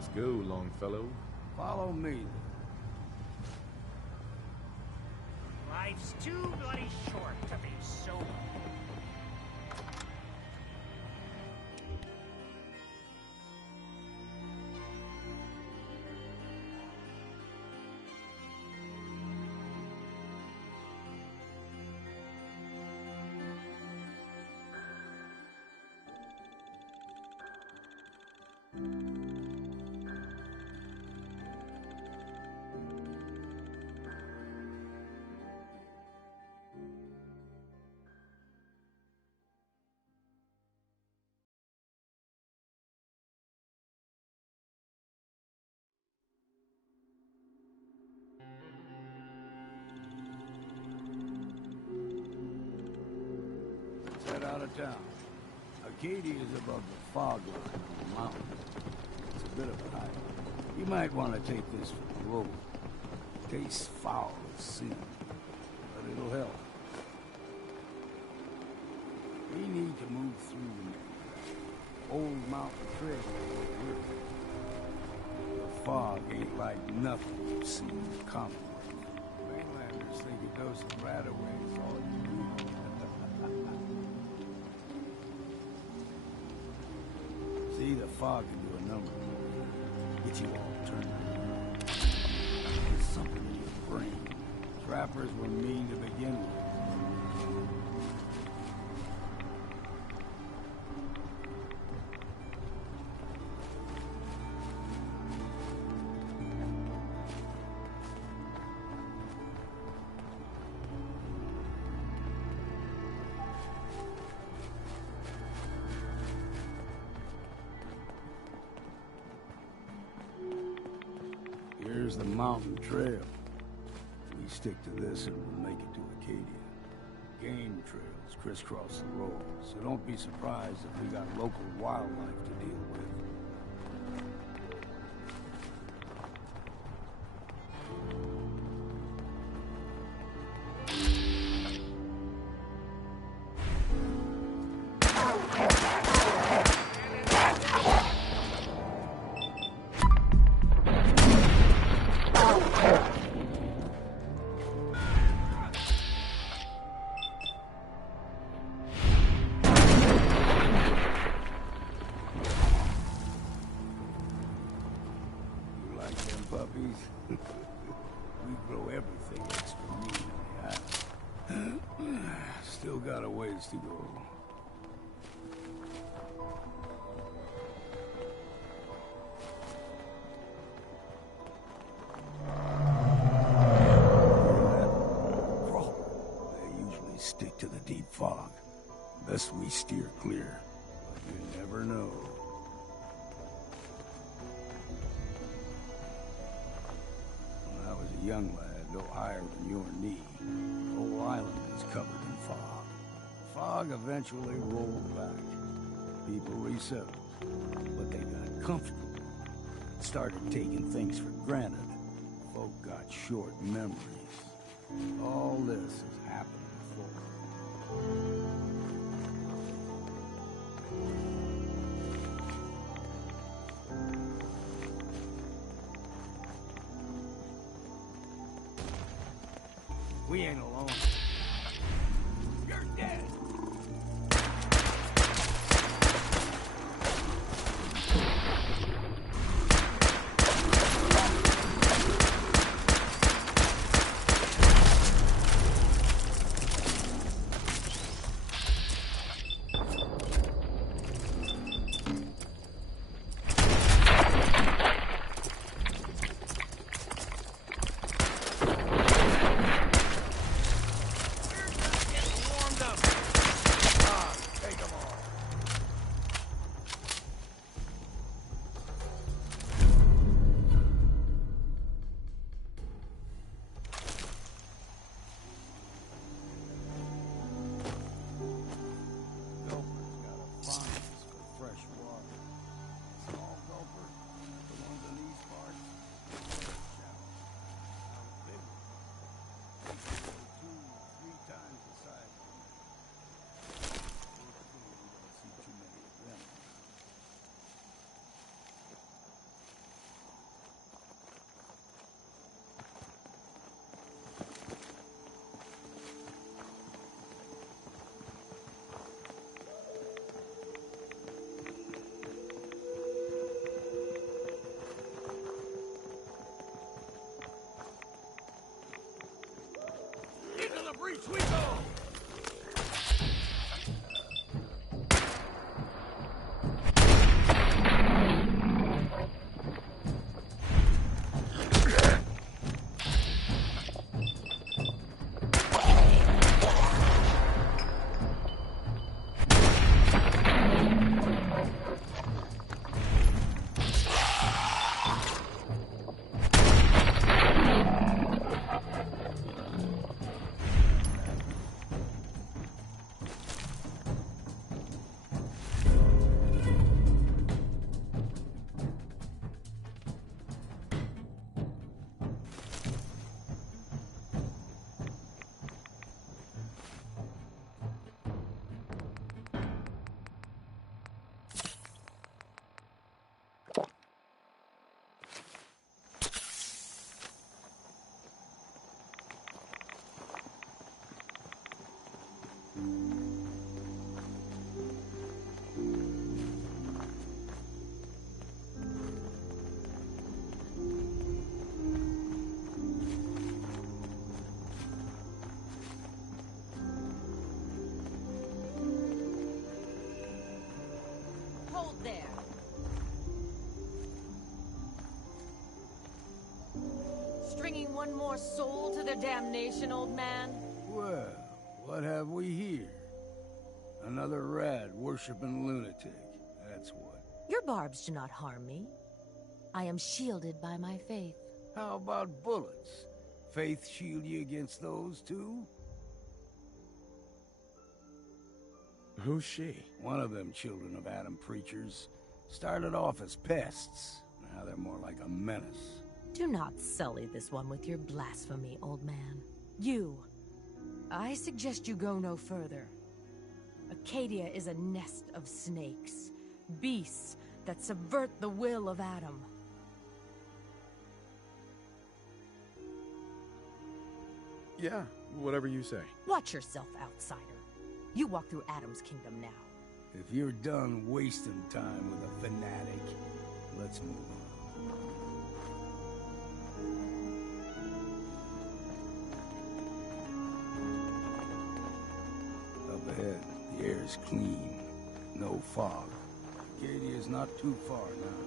Let's go, Longfellow. Follow me. Life's too bloody short to be sober. Head out of town. Arcadia is above the fog line on the mountain. It's a bit of a hike. You might want to take this for the road. Tastes foul as sin, but it'll help. We need to move through the old mountain trail. The fog ain't like nothing you've seen in common life. Mainlanders think a dose of Radaway is all you need. See, the fog can do a number. Get you all turned around. There's something in your brain. Trappers were mean to begin with. Here's the mountain trail. We stick to this and we'll make it to Arcadia. Game trails crisscross the road, so don't be surprised if we got local wildlife to deal with. Puppies. We grow everything extra mean. Still got a ways to go. They usually stick to the deep fog. Best we steer clear. But you never know. Young lad, no higher than your knee. The whole island is covered in fog. Fog eventually rolled back. People resettled, but they got comfortable. Started taking things for granted. Folk got short memories. All this has happened before. We ain't alone. You're dead! breach we go! Stringing one more soul to their damnation, old man? Well, what have we here? Another rad-worshipping lunatic, that's what. Your barbs do not harm me. I am shielded by my faith. How about bullets? Faith shield you against those, too? Who's she? One of them children of Adam preachers. Started off as pests. Now they're more like a menace. Do not sully this one with your blasphemy, old man. You. I suggest you go no further. Arcadia is a nest of snakes. Beasts that subvert the will of Adam. Yeah, whatever you say. Watch yourself, outsider. You walk through Adam's kingdom now. If you're done wasting time with a fanatic, let's move on. Up ahead, the air is clean. No fog. Arcadia is not too far now.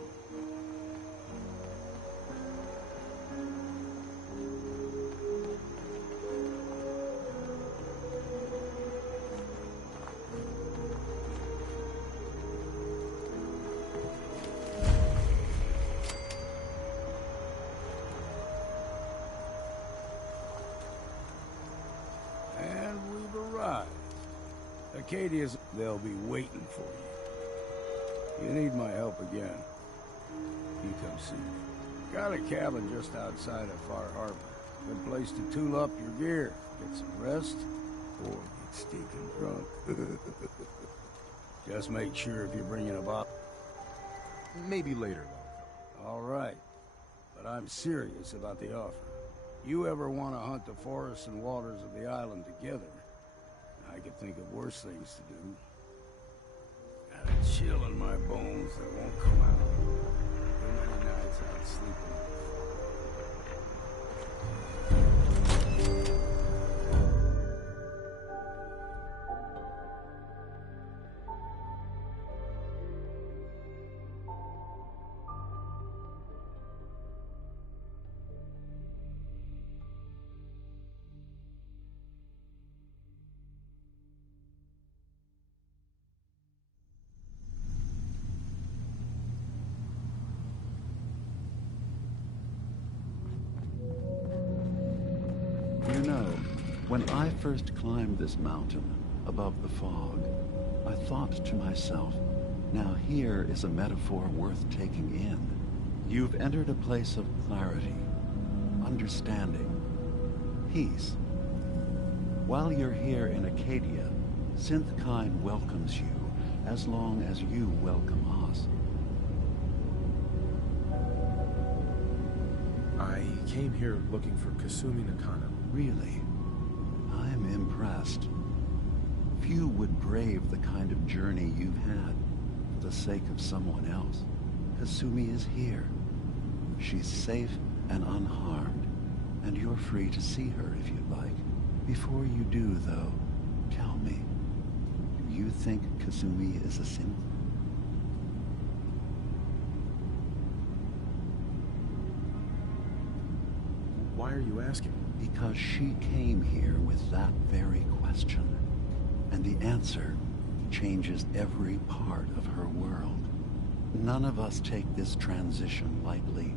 Arcadia's, they'll be waiting for you. You need my help again. You come see me. Got a cabin just outside of Far Harbor. Good place to tool up your gear, get some rest, or get stinking drunk. Just make sure if you're bringing a bottle. Maybe later. All right, but I'm serious about the offer. You ever want to hunt the forests and waters of the island together? I could think of worse things to do. Got a chill in my bones that won't come out. Too many nights out sleeping. You know, when I first climbed this mountain above the fog, I thought to myself, now here is a metaphor worth taking in. You've entered a place of clarity, understanding, peace. While you're here in Arcadia, Synthkind welcomes you as long as you welcome us. I came here looking for Kasumi Nakano. Really? I'm impressed. Few would brave the kind of journey you've had for the sake of someone else. Kasumi is here. She's safe and unharmed, and you're free to see her if you'd like. Before you do, though, tell me, do you think Kasumi is a synth? Why are you asking? Because she came here with that very question, and the answer changes every part of her world. None of us take this transition lightly.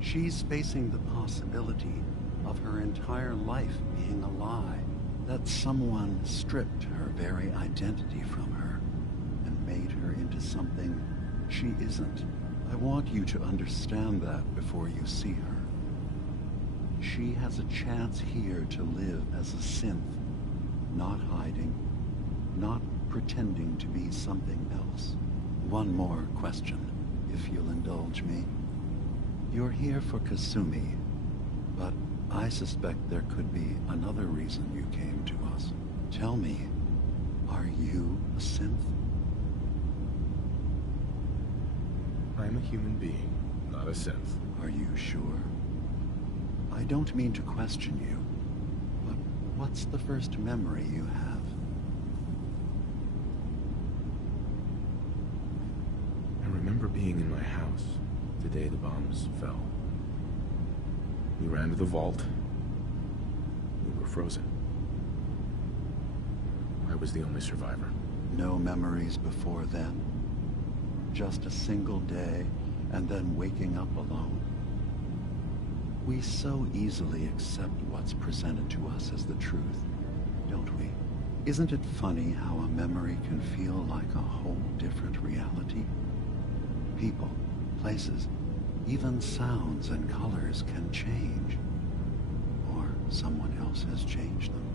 She's facing the possibility of her entire life being a lie, that someone stripped her very identity from her and made her into something she isn't. I want you to understand that before you see her. She has a chance here to live as a synth, not hiding, not pretending to be something else. One more question, if you'll indulge me. You're here for Kasumi, but I suspect there could be another reason you came to us. Tell me, are you a synth? I'm a human being, not a synth. Are you sure? I don't mean to question you, but what's the first memory you have? I remember being in my house the day the bombs fell. We ran to the vault. We were frozen. I was the only survivor. No memories before then? Just a single day, and then waking up alone? We so easily accept what's presented to us as the truth, don't we? Isn't it funny how a memory can feel like a whole different reality? People, places, even sounds and colors can change. Or someone else has changed them.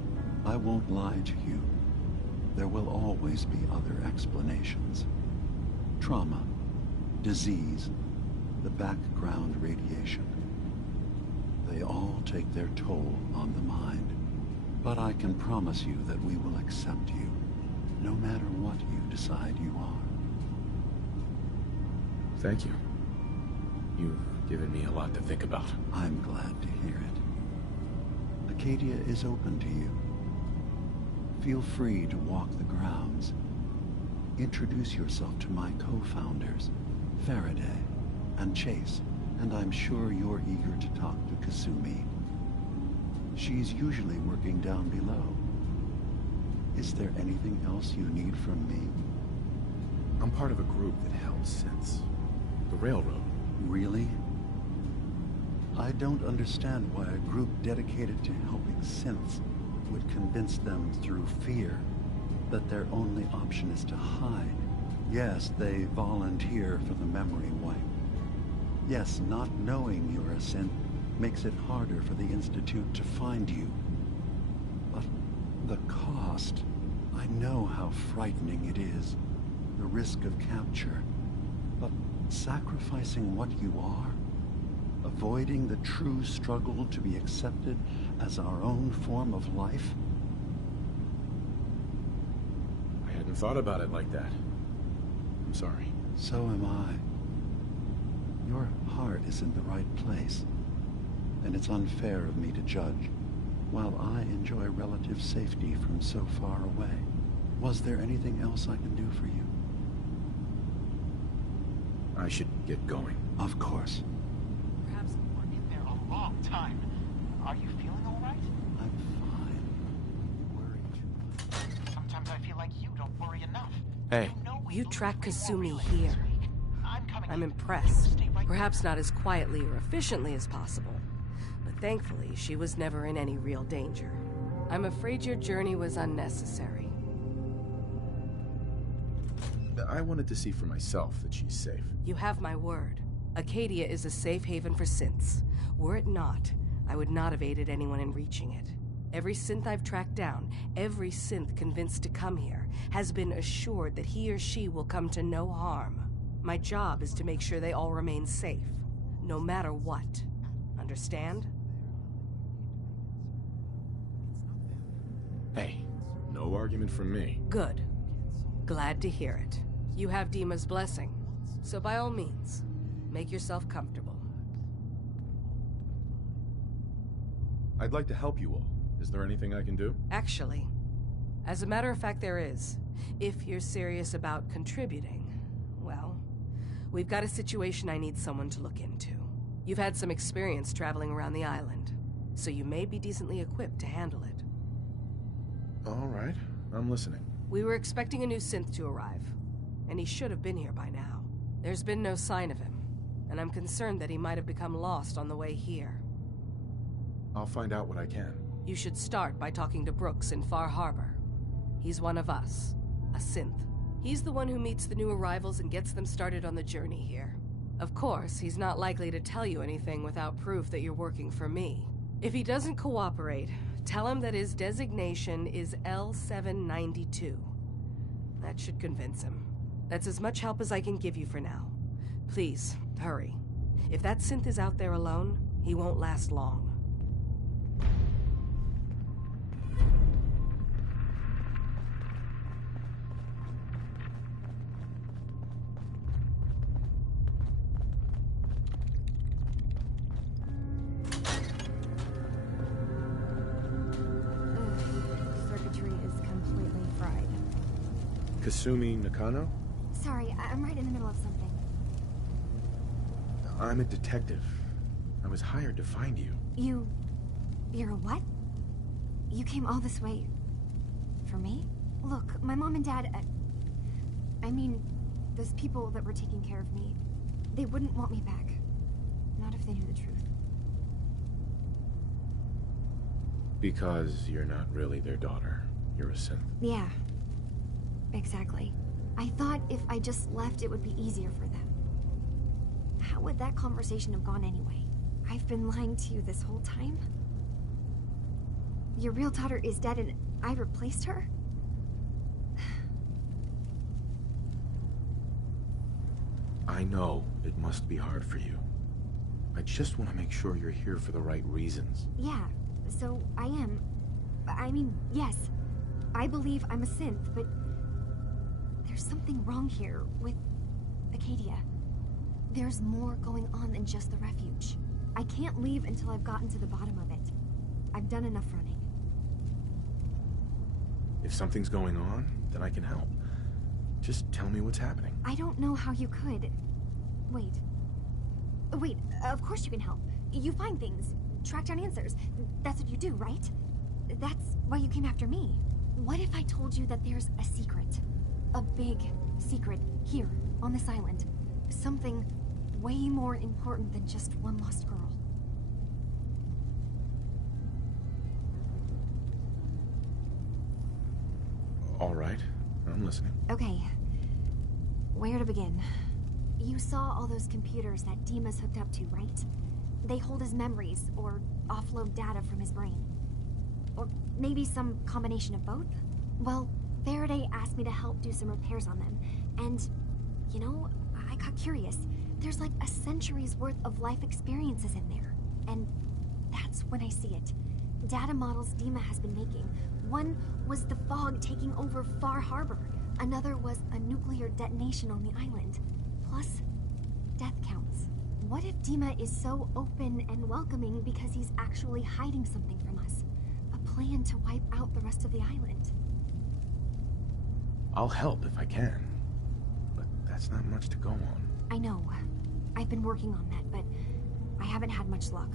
I won't lie to you. There will always be other explanations. Trauma, disease, the background radiation. They all take their toll on the mind. But I can promise you that we will accept you, no matter what you decide you are. Thank you. You've given me a lot to think about. I'm glad to hear it. Arcadia is open to you. Feel free to walk the grounds. Introduce yourself to my co-founders, Faraday and Chase, and I'm sure you're eager to talk to Kasumi. She's usually working down below. Is there anything else you need from me? I'm part of a group that helps synths. The Railroad. Really? I don't understand why a group dedicated to helping synths would convince them through fear that their only option is to hide. Yes, they volunteer for the memory wipe. Yes, not knowing you're a synth makes it harder for the Institute to find you. But the cost, I know how frightening it is. The risk of capture. But sacrificing what you are, avoiding the true struggle to be accepted as our own form of life. I hadn't thought about it like that. I'm sorry. So am I. Your heart is in the right place, and it's unfair of me to judge, while I enjoy relative safety from so far away. Was there anything else I can do for you? I should get going. Of course. Perhaps we're in there a long time. Are you feeling all right? I'm fine. You worry too much. Sometimes I feel like you don't worry enough. Hey. You track Kasumi here. I'm in. impressed. Stay right Perhaps not as quietly or efficiently as possible, but thankfully she was never in any real danger. I'm afraid your journey was unnecessary. I wanted to see for myself that she's safe. You have my word. Arcadia is a safe haven for synths. Were it not, I would not have aided anyone in reaching it. Every synth I've tracked down, every synth convinced to come here, has been assured that he or she will come to no harm. My job is to make sure they all remain safe, no matter what. Understand? Hey, no argument from me. Good. Glad to hear it. You have Dima's blessing, so by all means, make yourself comfortable. I'd like to help you all. Is there anything I can do? Actually, as a matter of fact, there is. If you're serious about contributing, well, we've got a situation I need someone to look into. You've had some experience traveling around the island, so you may be decently equipped to handle it. All right, I'm listening. We were expecting a new synth to arrive, and he should have been here by now. There's been no sign of him, and I'm concerned that he might have become lost on the way here. I'll find out what I can. You should start by talking to Brooks in Far Harbor. He's one of us, a synth. He's the one who meets the new arrivals and gets them started on the journey here. Of course, he's not likely to tell you anything without proof that you're working for me. If he doesn't cooperate, tell him that his designation is L792. That should convince him. That's as much help as I can give you for now. Please, hurry. If that synth is out there alone, he won't last long. Circuitry is completely fried. Kasumi Nakano? Sorry, I'm right in the middle of something. I'm a detective. I was hired to find you. You're a what? You came all this way... for me? Look, my mom and dad... I mean, those people that were taking care of me, they wouldn't want me back. Not if they knew the truth. Because you're not really their daughter. You're a synth. Yeah, exactly. I thought if I just left, it would be easier for them. How would that conversation have gone anyway? I've been lying to you this whole time? Your real daughter is dead and I replaced her? I know it must be hard for you. I just want to make sure you're here for the right reasons. Yeah, so I am. I mean, yes, I believe I'm a synth, but there's something wrong here with Arcadia. There's more going on than just the refuge. I can't leave until I've gotten to the bottom of it. I've done enough running. If something's going on, then I can help. Just tell me what's happening. I don't know how you could. Wait, of course you can help. You find things, track down answers. That's what you do, right? That's why you came after me. What if I told you that there's a secret? A big secret here, on this island. Something way more important than just one lost girl. All right, I'm listening. Okay, where to begin? You saw all those computers that Dima's hooked up to, right? They hold his memories, or offload data from his brain. Or maybe some combination of both? Well, Faraday asked me to help do some repairs on them, and, you know, I got curious. There's like a century's worth of life experiences in there, and that's when I see it. Data models Dima has been making. One was the fog taking over Far Harbor. Another was a nuclear detonation on the island. Plus, death counts. What if Dima is so open and welcoming because he's actually hiding something from us? A plan to wipe out the rest of the island? I'll help if I can. But that's not much to go on. I know. I've been working on that, but I haven't had much luck.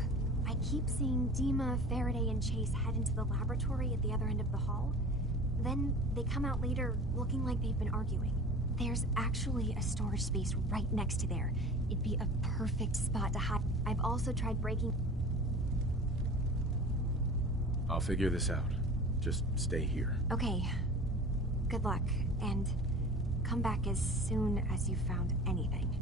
I keep seeing Dima, Faraday, and Chase head into the laboratory at the other end of the hall. Then they come out later looking like they've been arguing. There's actually a storage space right next to there. It'd be a perfect spot to hide. I've also tried breaking... I'll figure this out. Just stay here. Okay. Good luck, and come back as soon as you've found anything.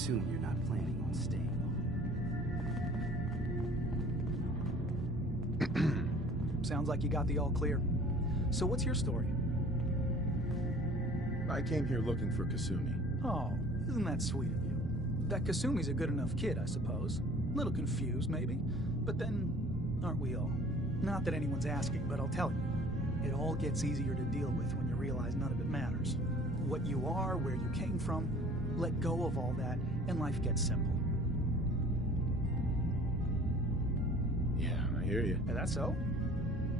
assume you're not planning on staying long. Sounds like you got the all clear. So what's your story? I came here looking for Kasumi. Oh, isn't that sweet of you? That Kasumi's a good enough kid, I suppose. A little confused, maybe. But then, aren't we all? Not that anyone's asking, but I'll tell you. It all gets easier to deal with when you realize none of it matters. What you are, where you came from, let go of all that, and life gets simple. Yeah, I hear you. Is that so?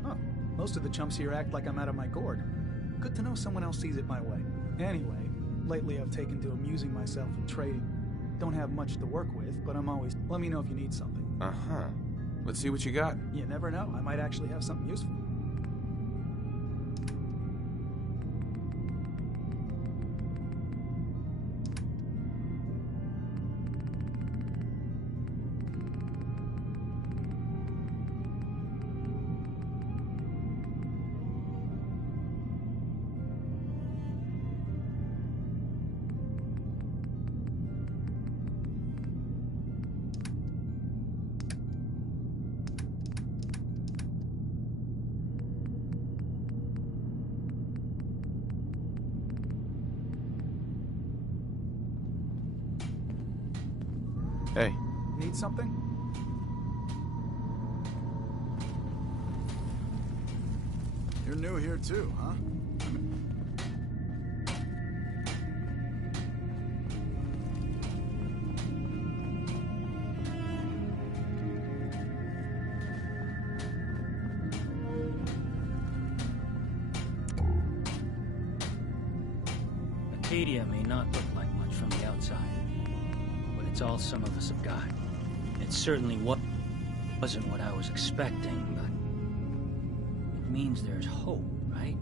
Huh. Most of the chumps here act like I'm out of my gourd. Good to know someone else sees it my way. Anyway, lately I've taken to amusing myself and trading. Don't have much to work with, but I'm always... Let me know if you need something. Uh-huh. Let's see what you got. You never know. I might actually have something useful. Hey. Need something? You're new here too, huh? Arcadia may not look like much from the outside, but it's all some of us have got. It certainly wasn't what I was expecting, but it means there's hope, right?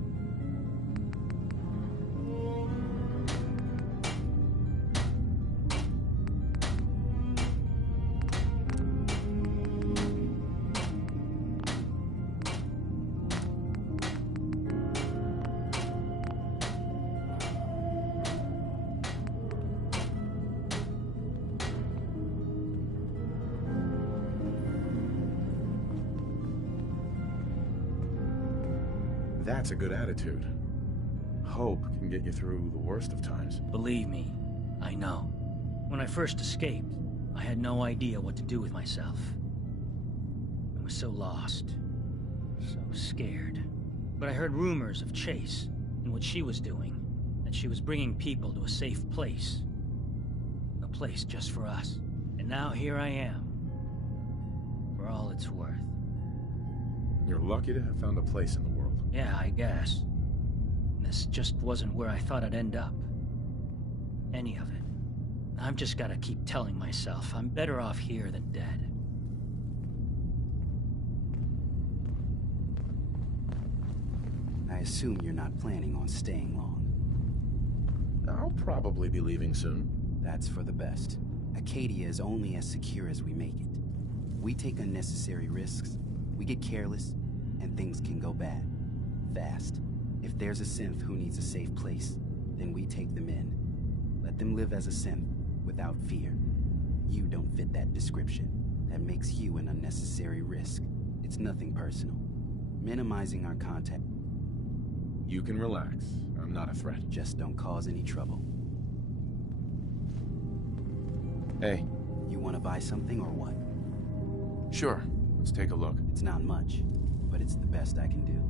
That's a good attitude. Hope can get you through the worst of times. Believe me, I know. When I first escaped, I had no idea what to do with myself. I was so lost, so scared. But I heard rumors of Chase and what she was doing, that she was bringing people to a safe place. A place just for us. And now here I am, for all it's worth. You're lucky to have found a place in the world. Yeah, I guess. This just wasn't where I thought I'd end up. Any of it. I've just gotta keep telling myself I'm better off here than dead. I assume you're not planning on staying long. I'll probably be leaving soon. That's for the best. Arcadia is only as secure as we make it. We take unnecessary risks, we get careless, and things can go bad. Fast. If there's a synth who needs a safe place, then we take them in. Let them live as a synth, without fear. You don't fit that description. That makes you an unnecessary risk. It's nothing personal. Minimizing our contact. You can relax. I'm not a threat. Just don't cause any trouble. Hey. You want to buy something or what? Sure. Let's take a look. It's not much, but it's the best I can do.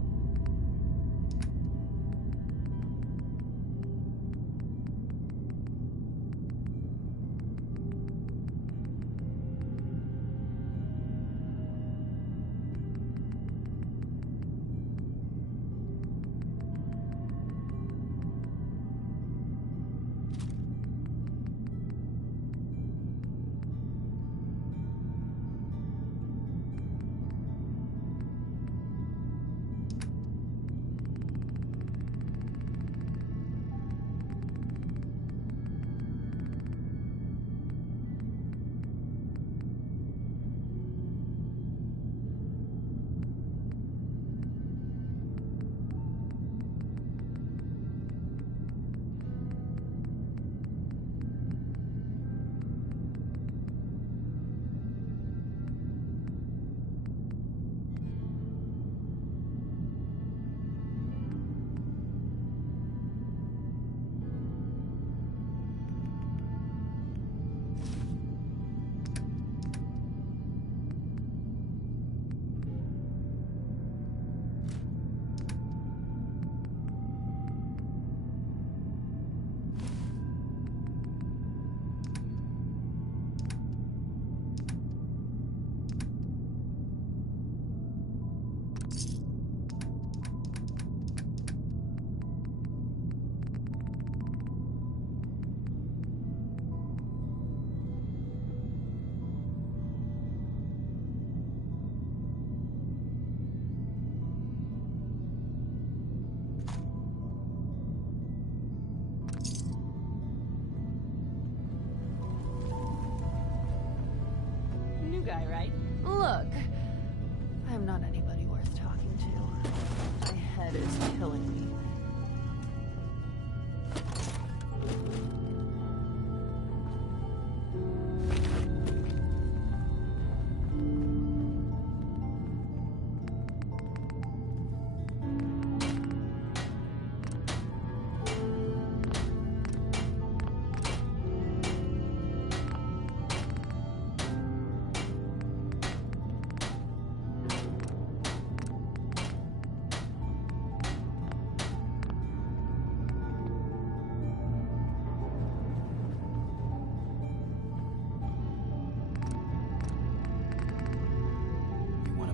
killing me.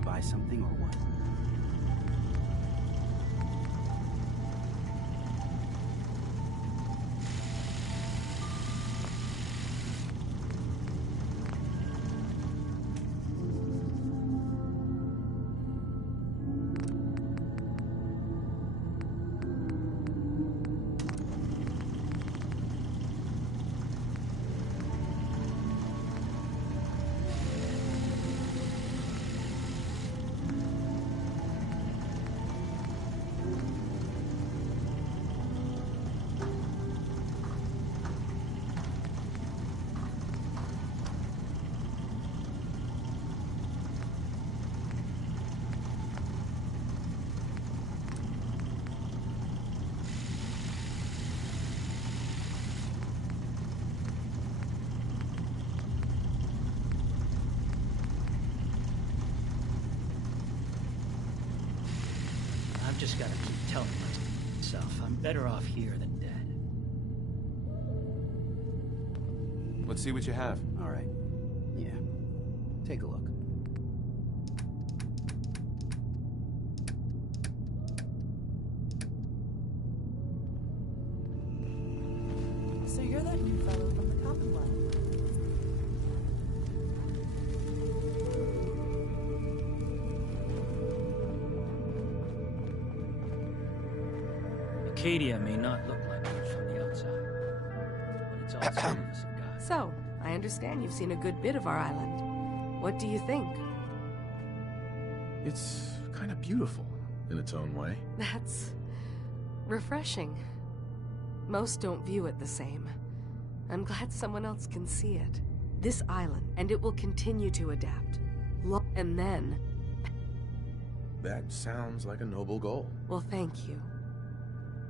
Buy something or what? I've just got to keep telling myself I'm better off here than dead. Let's see what you have. All right. Yeah. Take a look. So you're that new fellow from the Commonwealth. Arcadia may not look like much from the outside, but it's all service of God. So, I understand you've seen a good bit of our island. What do you think? It's kind of beautiful in its own way. That's refreshing. Most don't view it the same. I'm glad someone else can see it. This island, and it will continue to adapt. And then... That sounds like a noble goal. Well, thank you.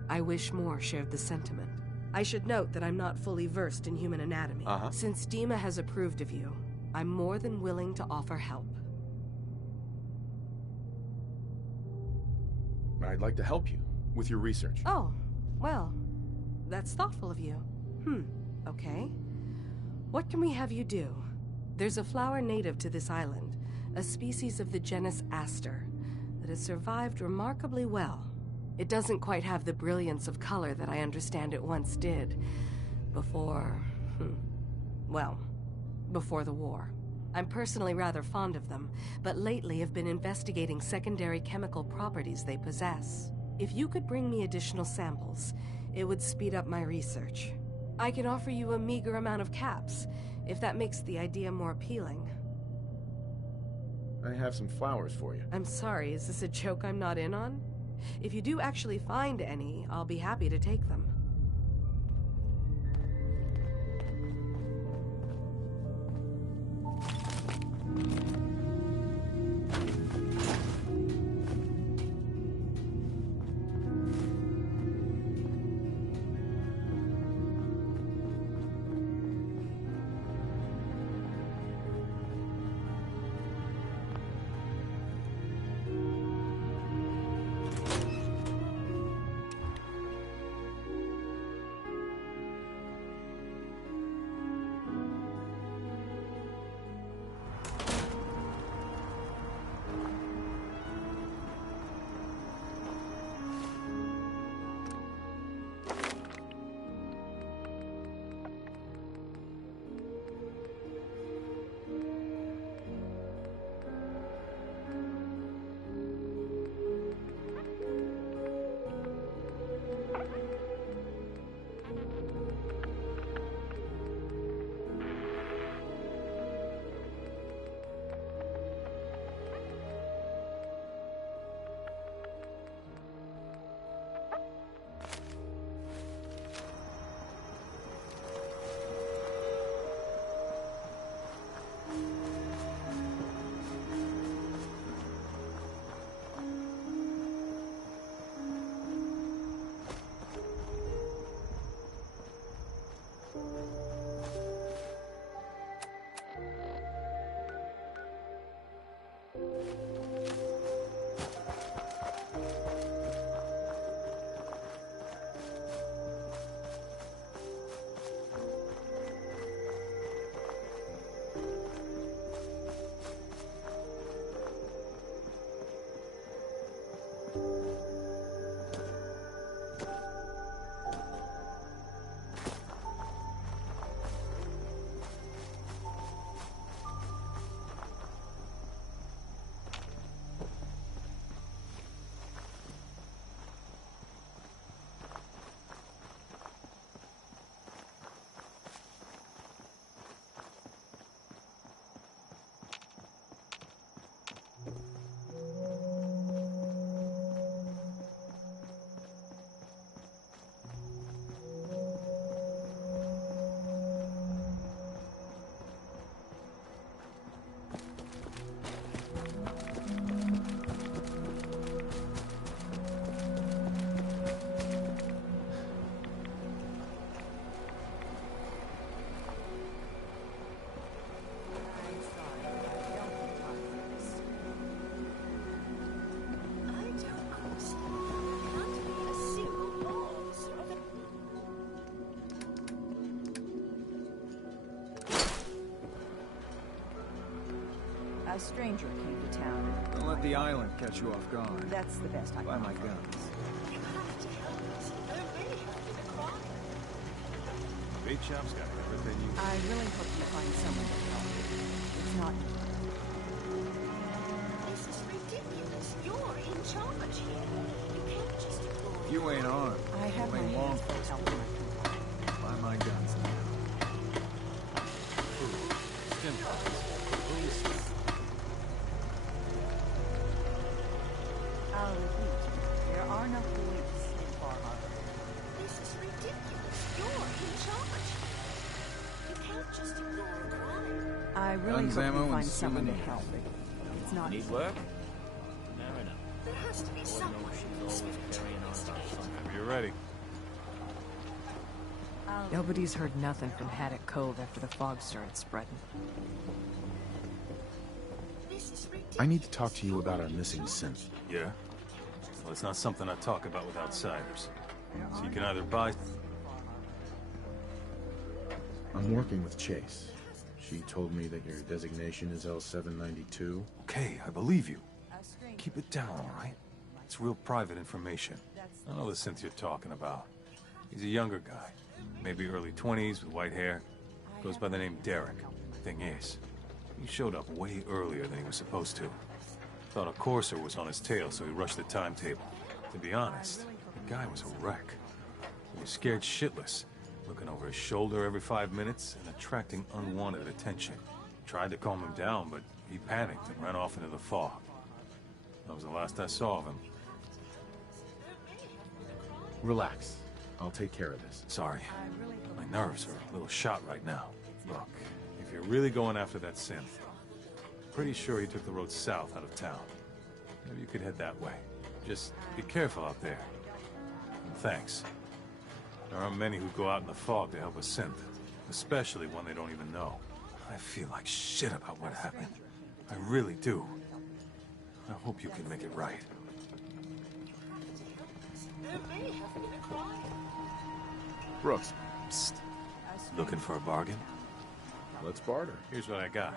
I wish more shared the sentiment. I should note that I'm not fully versed in human anatomy. Since Dima has approved of you, I'm more than willing to offer help. I'd like to help you with your research. Oh, well, that's thoughtful of you. Okay. What can we have you do? There's a flower native to this island, a species of the genus Aster, that has survived remarkably well. It doesn't quite have the brilliance of color that I understand it once did. Before the war. I'm personally rather fond of them, but lately have been investigating secondary chemical properties they possess. If you could bring me additional samples, it would speed up my research. I can offer you a meager amount of caps, if that makes the idea more appealing. I have some flowers for you. I'm sorry, is this a joke I'm not in on? If you do actually find any, I'll be happy to take them. A stranger came to town. Don't let the island catch you off guard. That's the best I can Buy my offer. guns. You have to help us. There may have been a crime. Bait shop's got everything you I really hope you find someone to help. It's not you. This is ridiculous. You're in charge here. You can't just ignore it. You ain't armed. I have my You ain't hands long full helping my people. Buy my guns now. I'll repeat, there are no police in Far Harbor. This is ridiculous. You're in charge. You can't just ignore a crime. I really Guns, hope ammo, you and find someone to souvenirs. help. It's not Need you. work? Fair enough. There has to be someone who can speak to investigate. Whenever you're ready. Nobody's heard nothing from Haddock Cove after the fog started spreading. This is ridiculous. I need to talk to you about our missing synth. Yeah? Well, it's not something I talk about with outsiders. So you can either buy... I'm working with Chase. She told me that your designation is L792. Okay, I believe you. Keep it down, all right? It's real private information. I know the synth you're talking about. He's a younger guy. Maybe early 20s with white hair. Goes by the name Derek. Thing is, he showed up way earlier than he was supposed to. Thought a courser was on his tail, so he rushed the timetable. To be honest, the guy was a wreck. He was scared shitless, looking over his shoulder every 5 minutes and attracting unwanted attention. Tried to calm him down, but he panicked and ran off into the fog. That was the last I saw of him. Relax. I'll take care of this. Sorry. My nerves are a little shot right now. Look, if you're really going after that synth, pretty sure he took the road south out of town. Maybe you could head that way. Just be careful out there. And thanks. There aren't many who go out in the fog to help a synth, especially one they don't even know. I feel like shit about what happened. I really do. I hope you can make it right. There may have been a crime. Brooks, Psst. Looking for a bargain? let's barter. Here's what I got.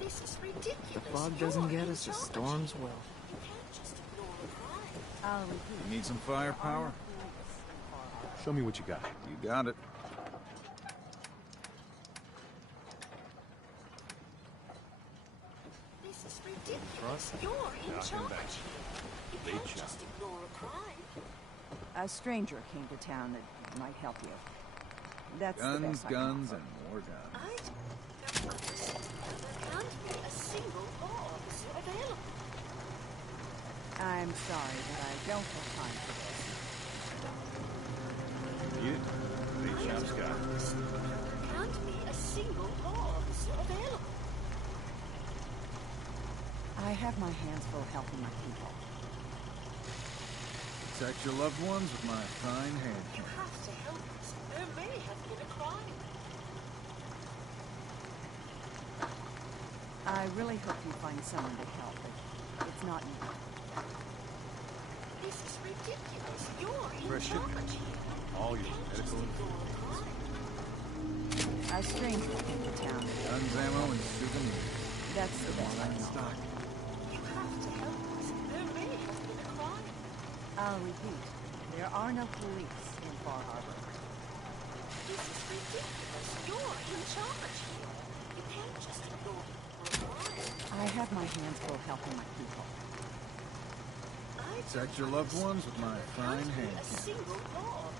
This is ridiculous. The fog doesn't get us, the storms will. You can't just ignore a crime. I'll repeat. Need some firepower? Show me what you got. You got it. This is ridiculous. You're in charge here. You can't just ignore a crime. A stranger came to town that might help you. That's the Guns, best I can guns, offer. and more guns. I don't understand. There can't be a single law officer available. I'm sorry, but I don't have time for this. You? Bait shop's got it. There can't be a single law officer available. I have my hands full helping my people. Protect your loved ones with my fine hand. You have to help us. There may have been a crime. I really hope you find someone to help, but it's not you. This is ridiculous. You're in Fresh charge shipment. here. All your Can't just medical ignore a crime. A stranger came to town. Guns, ammo, and souvenirs. That's the best I can offer. You have to help us. There may I'll repeat. There are no police in Far Harbor. This is ridiculous. You're in charge here. You can't just ignore it for a while. I have my hands full helping my people. Protect your loved ones with my frying A hand. single law.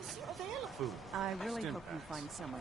Is it available? Food. I really Stim hope you packs. find someone.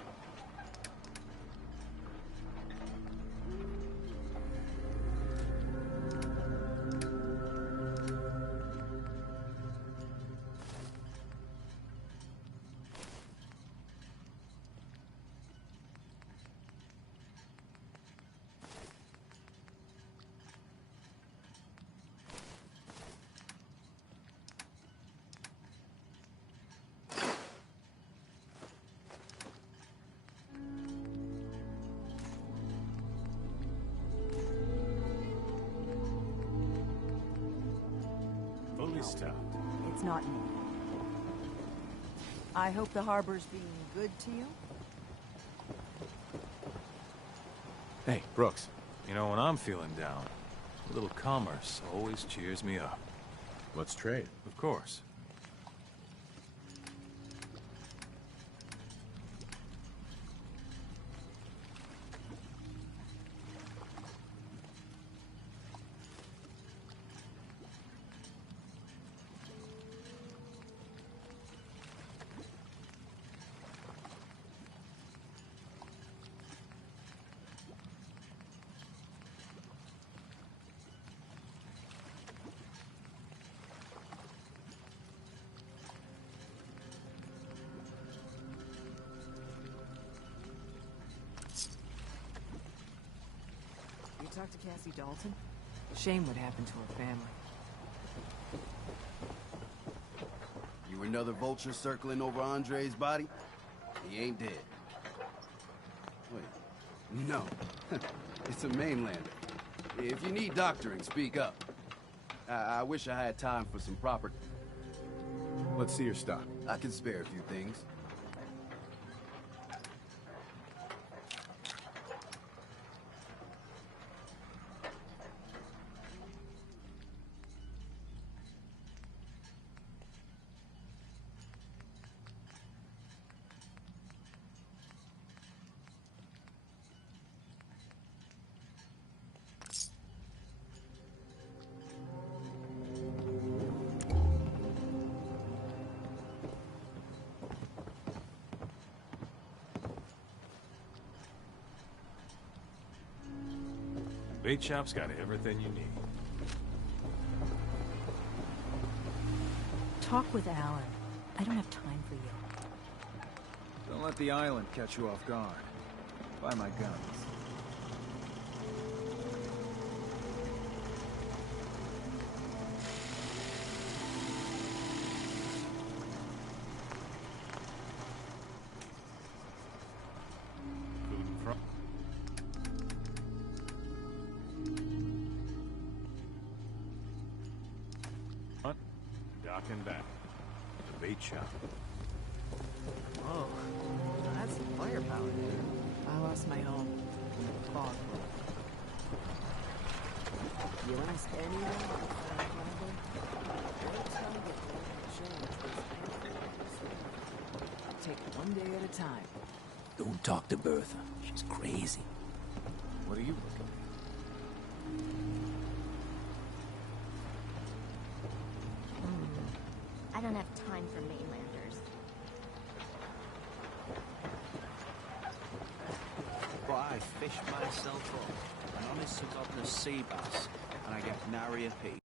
Fully stocked. It's not me. I hope the harbor's being good to you. Hey, Brooks. You know, when I'm feeling down, a little commerce always cheers me up. Let's trade. Of course. You talked to Cassie Dalton? Shame what happened to her family. You another vulture circling over Andre's body? He ain't dead. Wait, no. It's a mainlander. If you need doctoring, speak up. I wish I had time for some proper... Let's see your stock. I can spare a few things. Bait shop's got everything you need. Talk with Alan. I don't have time for you. Don't let the island catch you off guard. Buy my guns. Food in front. Front, dock and back. The bait shop. Whoa. That's some firepower there. I lost my home. Fog. You ask anyone take one day at a time. Don't talk to Bertha. She's crazy. What are you looking at? I don't have time for mainlanders. But I fish myself up, an honest to goodness sea bass, and I get nary a piece.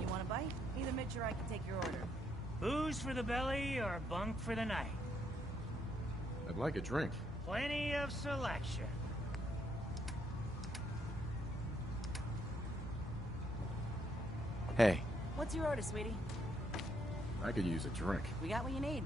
You want a bite? Either Mitch or I can take your order. Booze for the belly or bunk for the night? I'd like a drink. Plenty of selection. Hey, What's your order, sweetie? I could use a drink. We got what you need.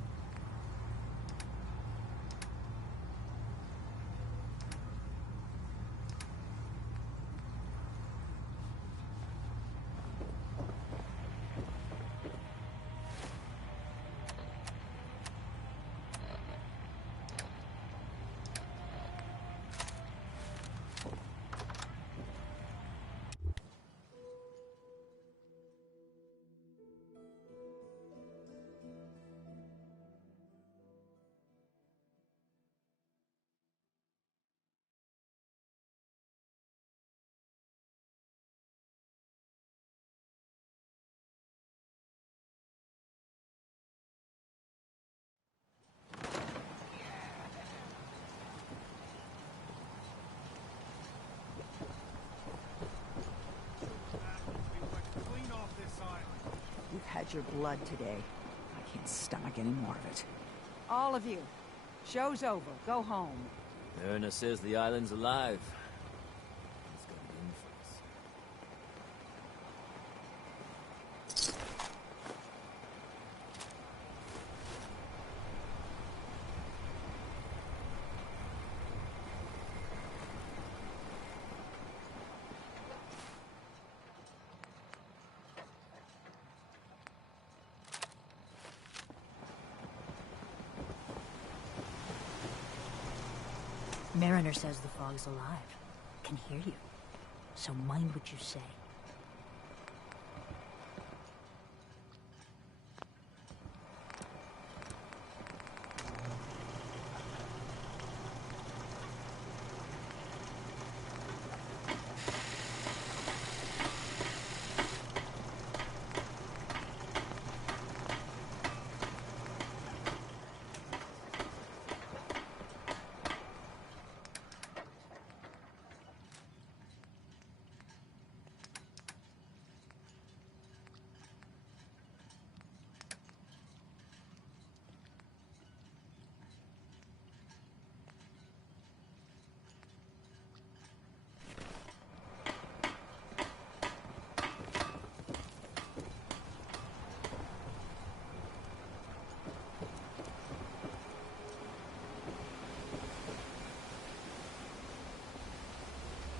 had your blood today. I can't stomach any more of it. All of you. Show's over. Go home. Mariner says the island's alive. He's got it in for us. Mariner says the fog's alive. Can hear you. So mind what you say.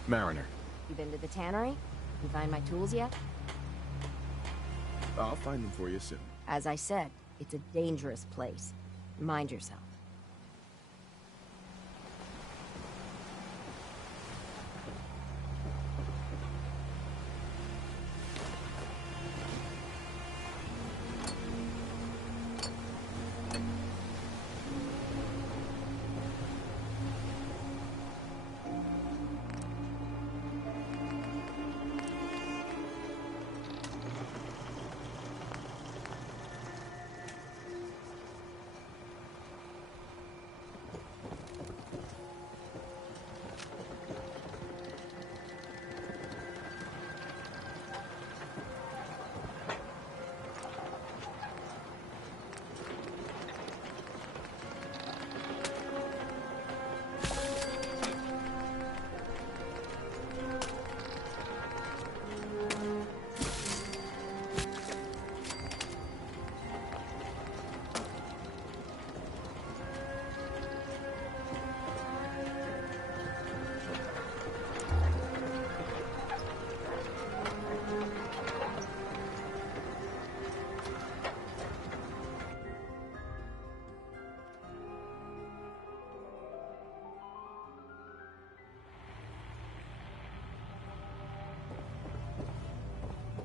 Mariner. You been to the tannery? You find my tools yet? I'll find them for you soon. As I said, it's a dangerous place. Mind yourself.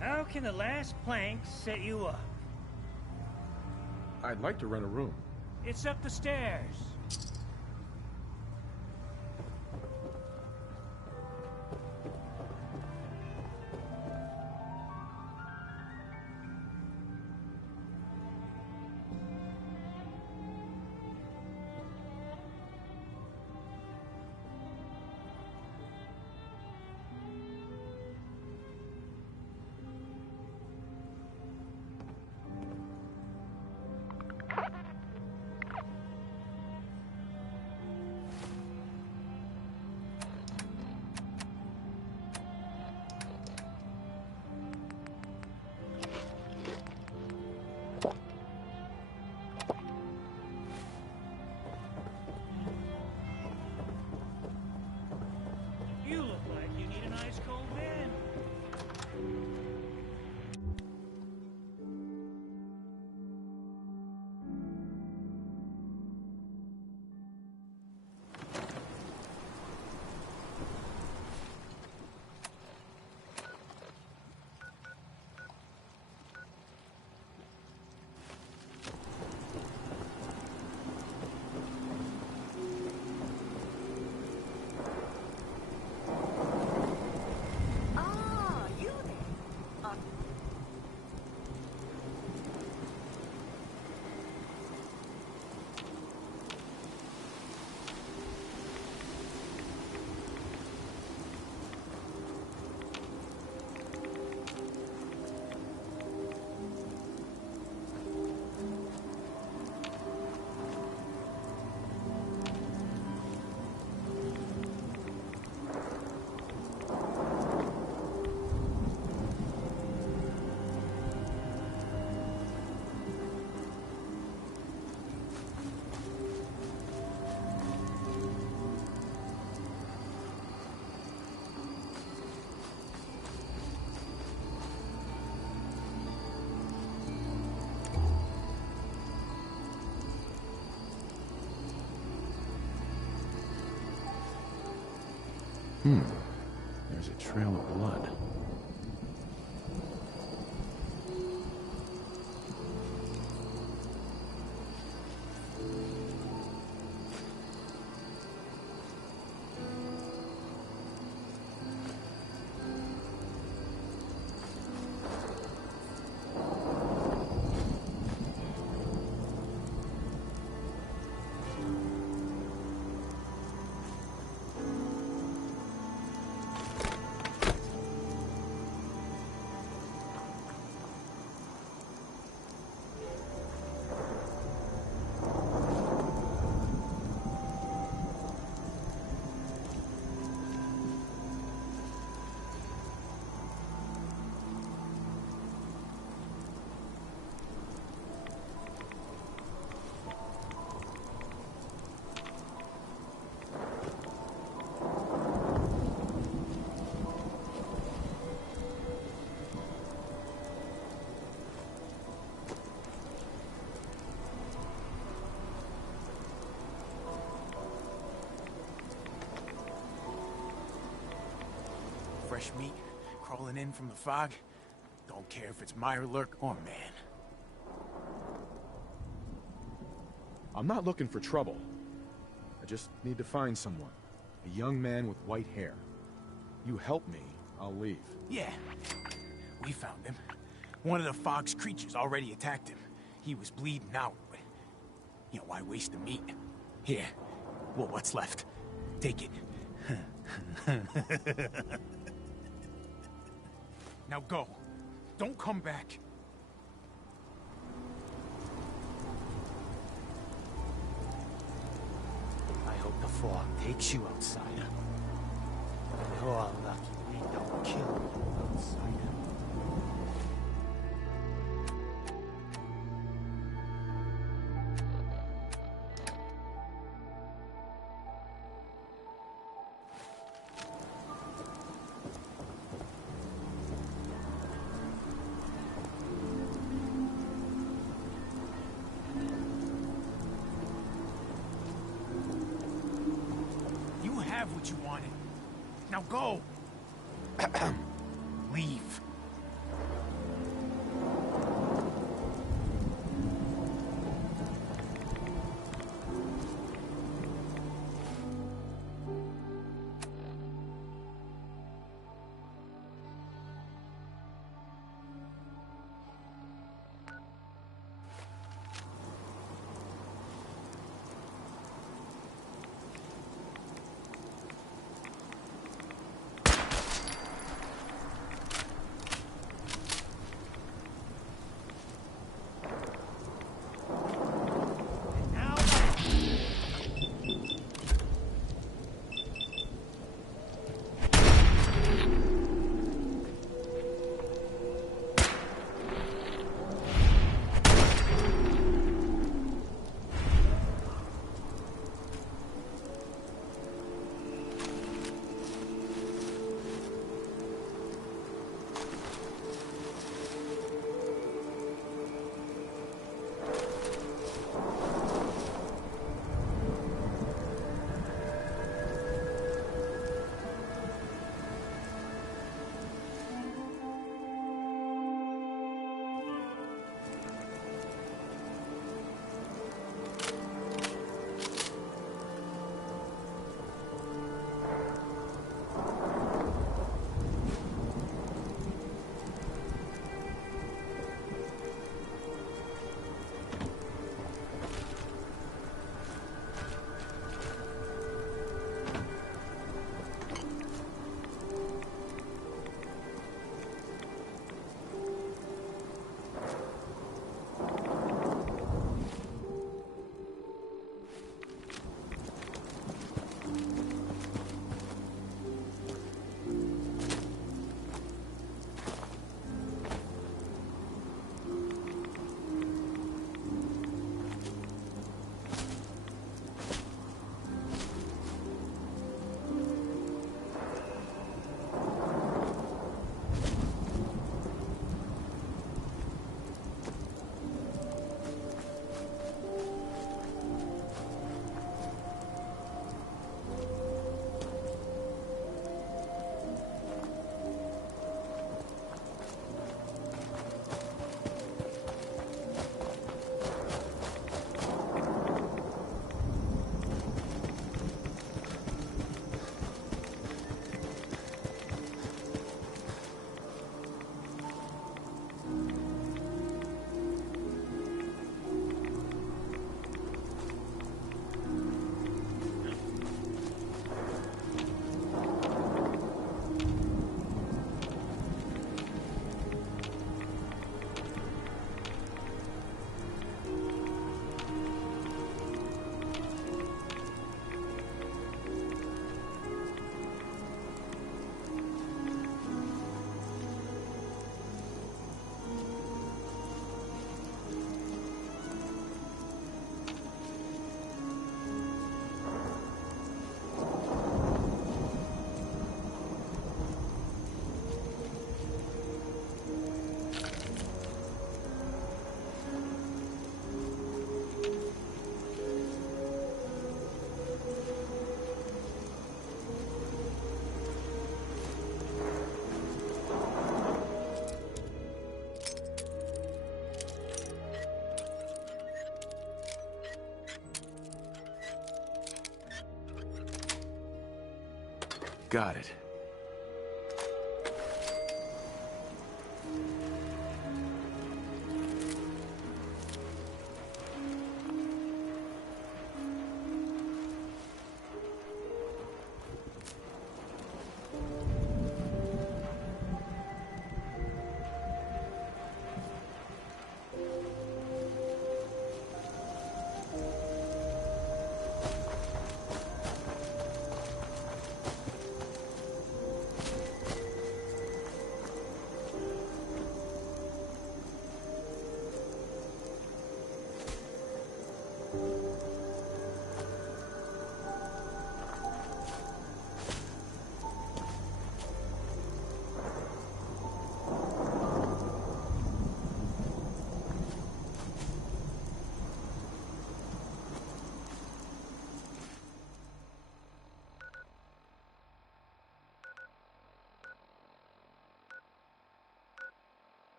How can the last plank set you up? I'd like to rent a room. It's up the stairs. There's a trail of blood. Fresh meat crawling in from the fog. Don't care if it's Mirelurk or man. I'm not looking for trouble. I just need to find someone. A young man with white hair. You help me, I'll leave. Yeah, we found him. One of the fog's creatures already attacked him. He was bleeding out, but, you know, why waste the meat? Here, well, what's left? Take it. Now go. Don't come back. I hope the fog takes you, outsider. You're all lucky we don't kill you, outsider. What you wanted. Now go! Leave. got it.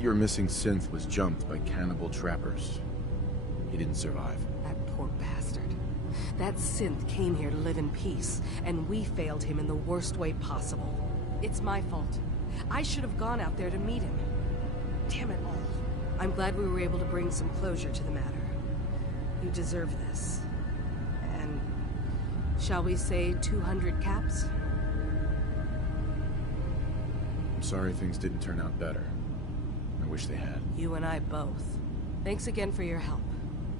Your missing synth was jumped by cannibal trappers. He didn't survive. That poor bastard. That synth came here to live in peace, and we failed him in the worst way possible. It's my fault. I should have gone out there to meet him. Damn it all. I'm glad we were able to bring some closure to the matter. You deserve this. And shall we say 200 caps? I'm sorry things didn't turn out better. I wish they had. You and I both. Thanks again for your help.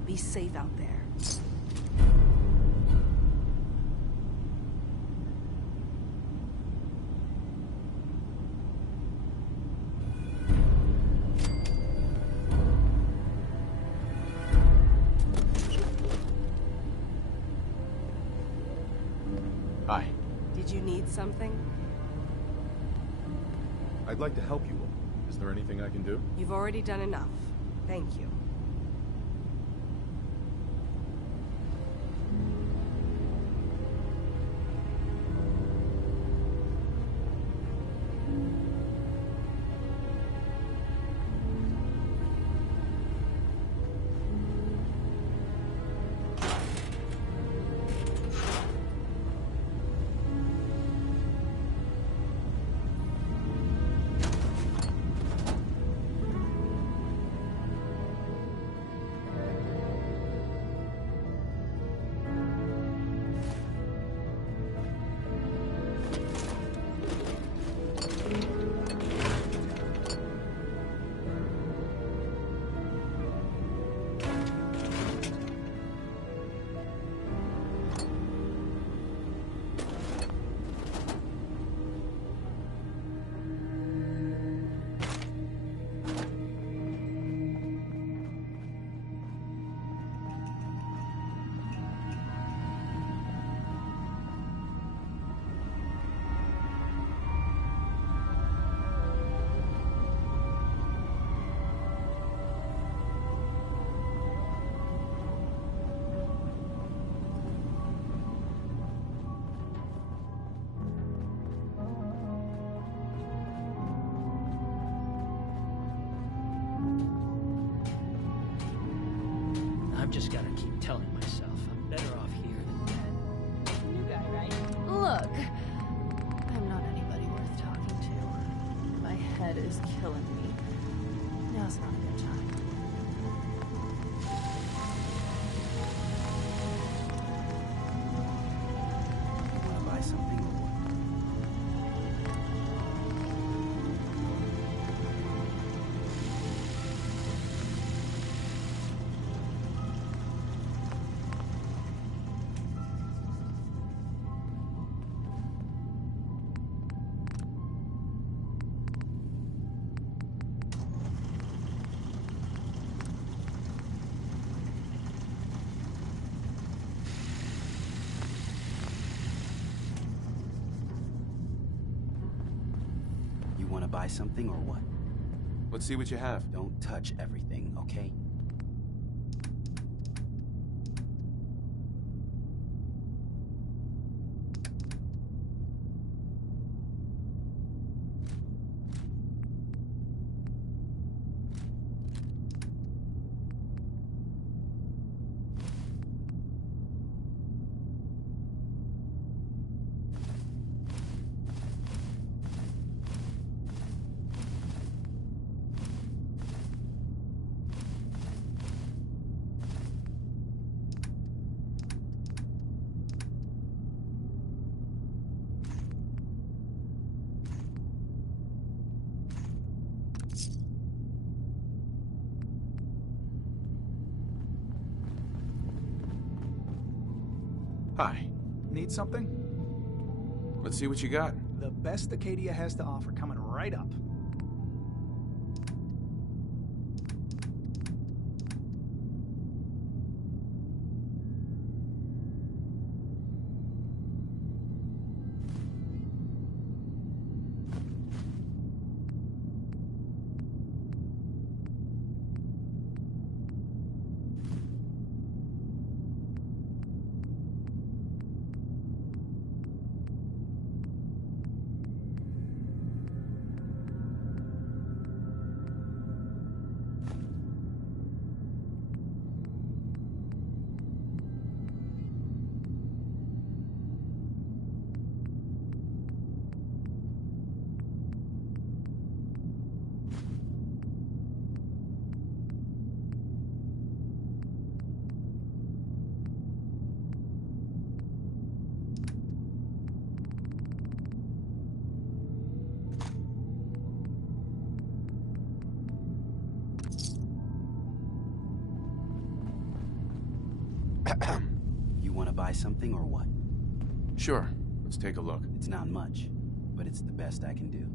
Be safe out there. Hi. Did you need something? I'd like to help you all. Is there anything I can do? You've already done enough. Thank you. I've just got to keep telling myself I'm better off here than dead. New guy, right? Look, I'm not anybody worth talking to. My head is killing me. Now's not a good time. buy something or what? Let's see what you have. Don't touch everything, okay? Hi. Need something? Let's see what you got. The best Arcadia has to offer, coming right up. You want to buy something or what? Sure. Let's take a look. It's not much, but it's the best I can do.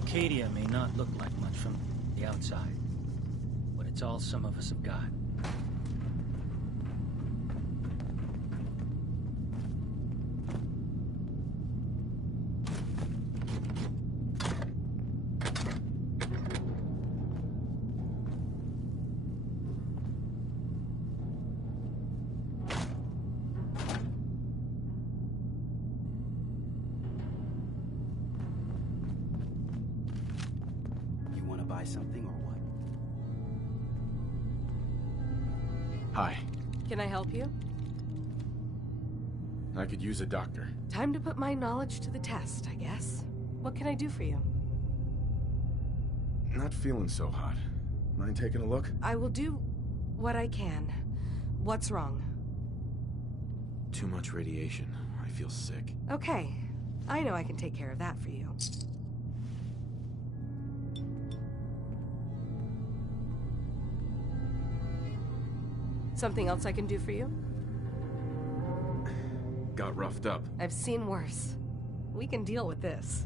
Arcadia may not look like much from the outside, but it's all some of us have got. Buy something or what? Hi. Can I help you? I could use a doctor. Time to put my knowledge to the test, I guess. What can I do for you? Not feeling so hot. Mind taking a look? I will do what I can. What's wrong? Too much radiation. I feel sick. Okay. I know I can take care of that for you. Something else I can do for you? Got roughed up. I've seen worse. We can deal with this.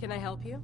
Can I help you?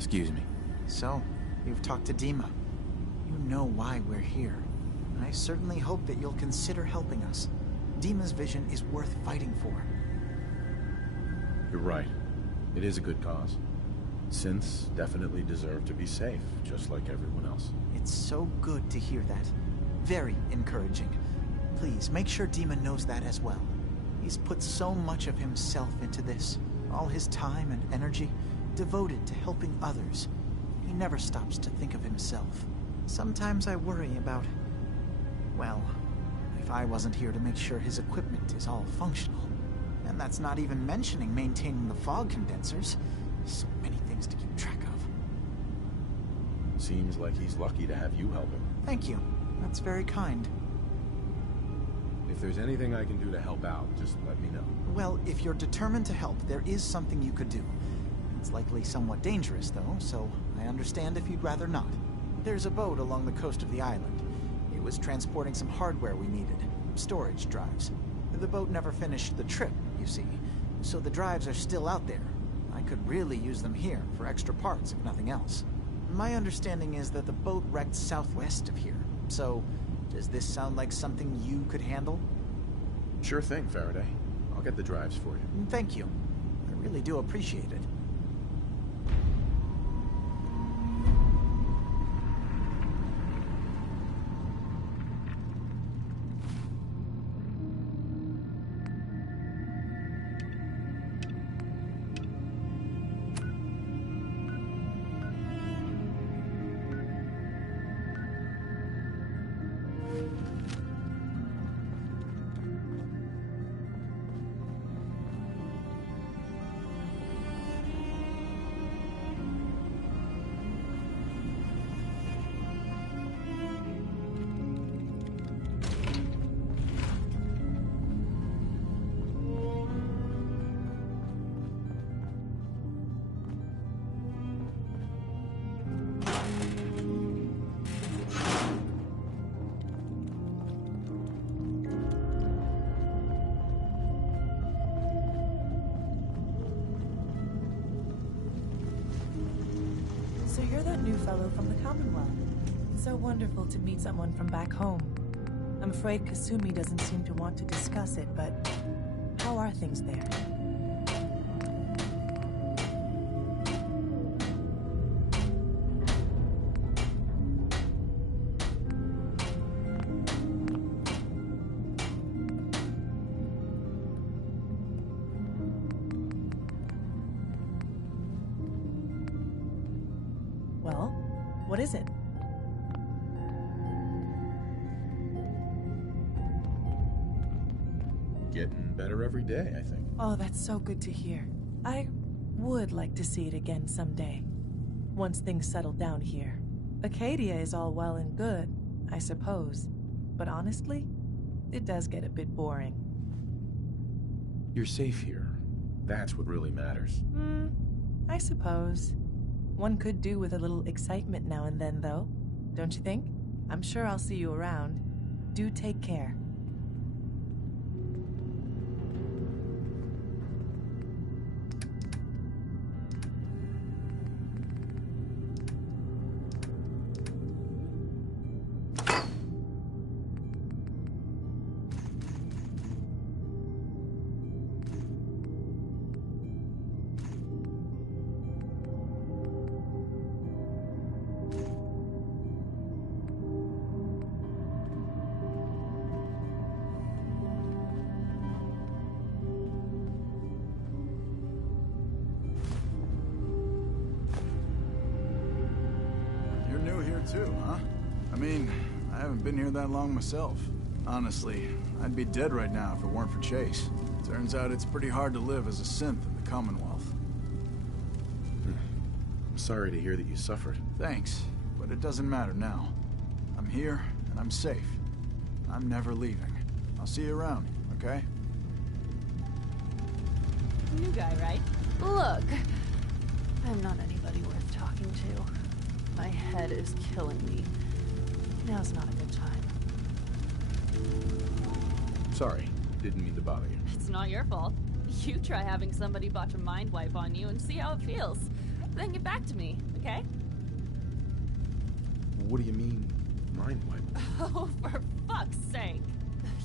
Excuse me. So, you've talked to Dima. You know why we're here. I certainly hope that you'll consider helping us. Dima's vision is worth fighting for. You're right. It is a good cause. Synths definitely deserve to be safe, just like everyone else. It's so good to hear that. Very encouraging. Please, make sure Dima knows that as well. He's put so much of himself into this. All his time and energy devoted to helping others. He never stops to think of himself. Sometimes I worry about... well, if I wasn't here to make sure his equipment is all functional. And that's not even mentioning maintaining the fog condensers. So many things to keep track of. Seems like he's lucky to have you help him. Thank you. That's very kind. If there's anything I can do to help out, just let me know. Well, if you're determined to help, there is something you could do. It's likely somewhat dangerous, though, so I understand if you'd rather not. There's a boat along the coast of the island. It was transporting some hardware we needed. Storage drives. The boat never finished the trip, you see, so the drives are still out there. I could really use them here for extra parts, if nothing else. My understanding is that the boat wrecked southwest of here, so does this sound like something you could handle? Sure thing, Faraday. I'll get the drives for you. Thank you. I really do appreciate it. So you're that new fellow from the Commonwealth. It's so wonderful to meet someone from back home. I'm afraid Kasumi doesn't seem to want to discuss it, but how are things there? Well, what is it? Getting better every day, I think. Oh, that's so good to hear. I would like to see it again someday. Once things settle down here. Arcadia is all well and good, I suppose. But honestly, it does get a bit boring. You're safe here. That's what really matters. I suppose. One could do with a little excitement now and then, though. Don't you think? I'm sure I'll see you around. Do take care. Too, huh? I mean, I haven't been here that long myself. Honestly, I'd be dead right now if it weren't for Chase. Turns out it's pretty hard to live as a synth in the Commonwealth. I'm sorry to hear that you suffered. Thanks, but it doesn't matter now. I'm here, and I'm safe. I'm never leaving. I'll see you around, okay? New guy, right? Look, I'm not anybody worth talking to. My head is killing me. Now's not a good time. Sorry, didn't mean to bother you. It's not your fault. You try having somebody botch a mind wipe on you and see how it feels. then get back to me, okay? What do you mean, mind wipe? Oh, for fuck's sake.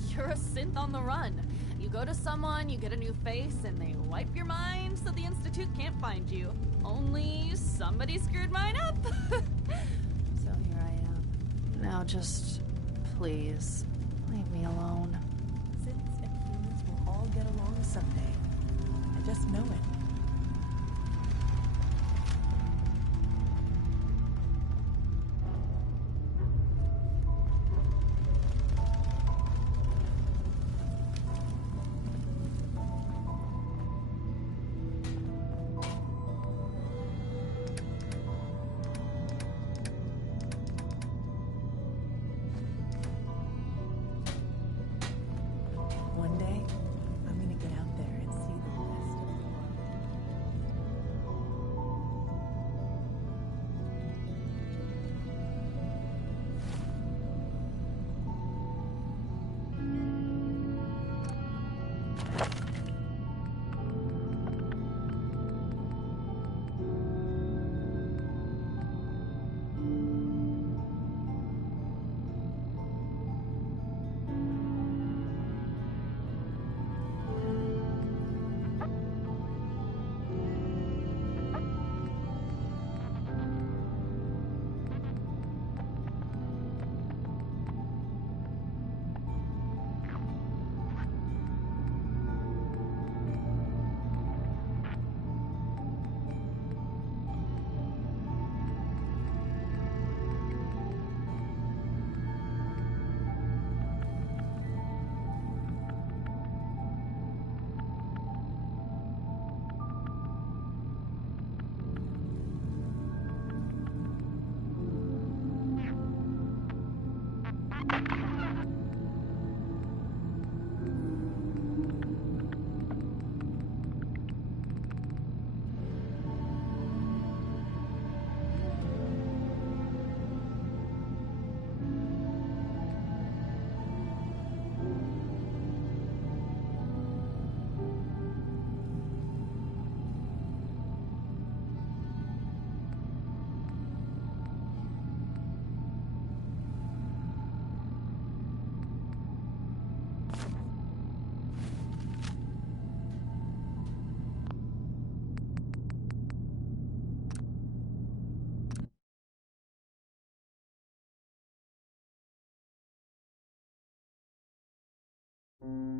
You're a synth on the run. You go to someone, you get a new face, and they wipe your mind so the Institute can't find you. Only somebody screwed mine up. So here I am. Now just, please, leave me alone. Synths and humans will all get along someday. I just know it. One day, I'm gonna get out there and see the rest of the world.